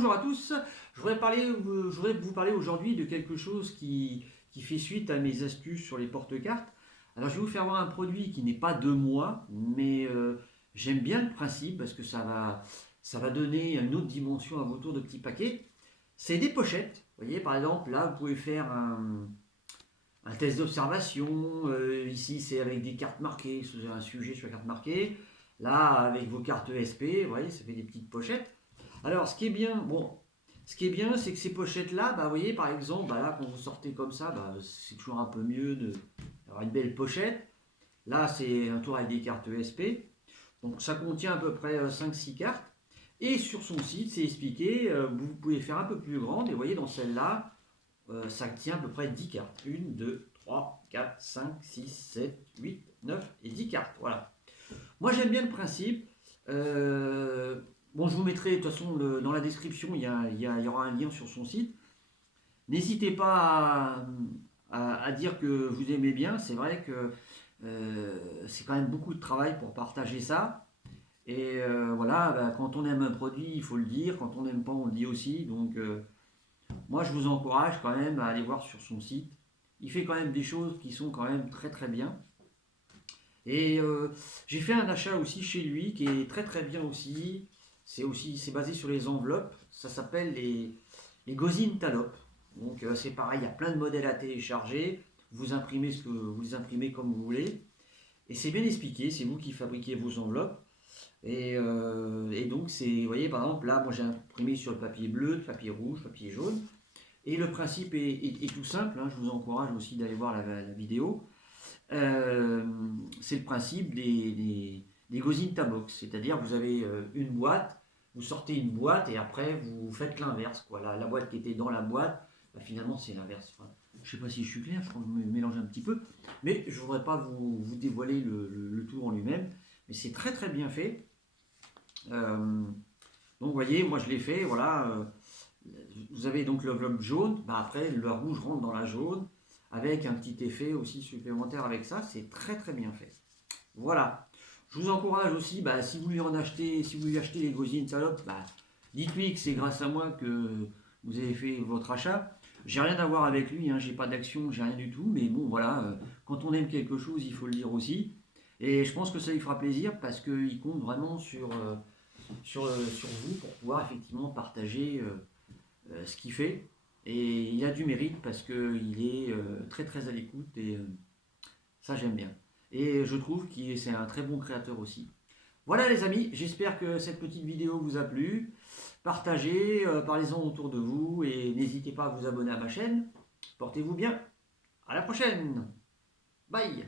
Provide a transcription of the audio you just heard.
Bonjour à tous, je voudrais vous parler aujourd'hui de quelque chose qui fait suite à mes astuces sur les porte-cartes. Alors je vais vous faire voir un produit qui n'est pas de moi, mais j'aime bien le principe parce que ça va donner une autre dimension à vos tours de petits paquets. C'est des pochettes, vous voyez par exemple là vous pouvez faire un test d'observation, ici c'est avec des cartes marquées, si vous avez un sujet sur la carte marquée, là avec vos cartes ESP, vous voyez ça fait des petites pochettes. Alors, ce qui est bien, c'est que ces pochettes-là, bah, vous voyez, par exemple, bah, là, quand vous sortez comme ça, bah, c'est toujours un peu mieux d'avoir une belle pochette. Là, c'est un tour avec des cartes ESP. Donc, ça contient à peu près 5-6 cartes. Et sur son site, c'est expliqué, vous pouvez faire un peu plus grande. Et vous voyez, dans celle-là, ça tient à peu près 10 cartes. 1, 2, 3, 4, 5, 6, 7, 8, 9 et 10 cartes. Voilà. Moi, j'aime bien le principe. Bon, je vous mettrai, de toute façon, dans la description, il y aura un lien sur son site. N'hésitez pas à dire que vous aimez bien. C'est vrai que c'est quand même beaucoup de travail pour partager ça. Et voilà, bah, quand on aime un produit, il faut le dire. Quand on n'aime pas, on le dit aussi. Donc, moi, je vous encourage quand même à aller voir sur son site. Il fait quand même des choses qui sont quand même très très bien. Et j'ai fait un achat aussi chez lui qui est très très bien aussi. C'est basé sur les enveloppes. Ça s'appelle les Gozin Talop. Donc c'est pareil, il y a plein de modèles à télécharger. Vous imprimez vous les imprimez comme vous voulez. Et c'est bien expliqué, c'est vous qui fabriquez vos enveloppes. Et donc c'est, vous voyez par exemple là, moi j'ai imprimé sur le papier bleu, le papier rouge, le papier jaune. Et le principe est tout simple, hein. Je vous encourage aussi d'aller voir la vidéo. Euh, c'est le principe des Gozin Tabox, c'est-à-dire vous avez une boîte, vous sortez une boîte et après vous faites l'inverse. La boîte qui était dans la boîte, bah, finalement c'est l'inverse. Enfin, je ne sais pas si je suis clair, je crois que je me mélange un petit peu, mais je ne voudrais pas vous dévoiler le tour en lui-même, mais c'est très très bien fait. Euh, donc vous voyez, moi je l'ai fait, voilà. Vous avez donc l'enveloppe jaune, bah après le rouge rentre dans la jaune, avec un petit effet aussi supplémentaire avec ça, c'est très très bien fait. Voilà. Je vous encourage aussi, bah, si vous lui en achetez, si vous lui achetez les Gozin Salope, bah, dites-lui que c'est grâce à moi que vous avez fait votre achat. J'ai rien à voir avec lui, hein, j'ai pas d'action, j'ai rien du tout, mais bon voilà, quand on aime quelque chose, il faut le dire aussi. Et je pense que ça lui fera plaisir parce qu'il compte vraiment sur vous pour pouvoir effectivement partager ce qu'il fait. Et il a du mérite parce qu'il est très très à l'écoute et ça j'aime bien. Et je trouve que c'est un très bon créateur aussi. Voilà les amis, j'espère que cette petite vidéo vous a plu. Partagez, parlez-en autour de vous et n'hésitez pas à vous abonner à ma chaîne. Portez-vous bien. À la prochaine. Bye.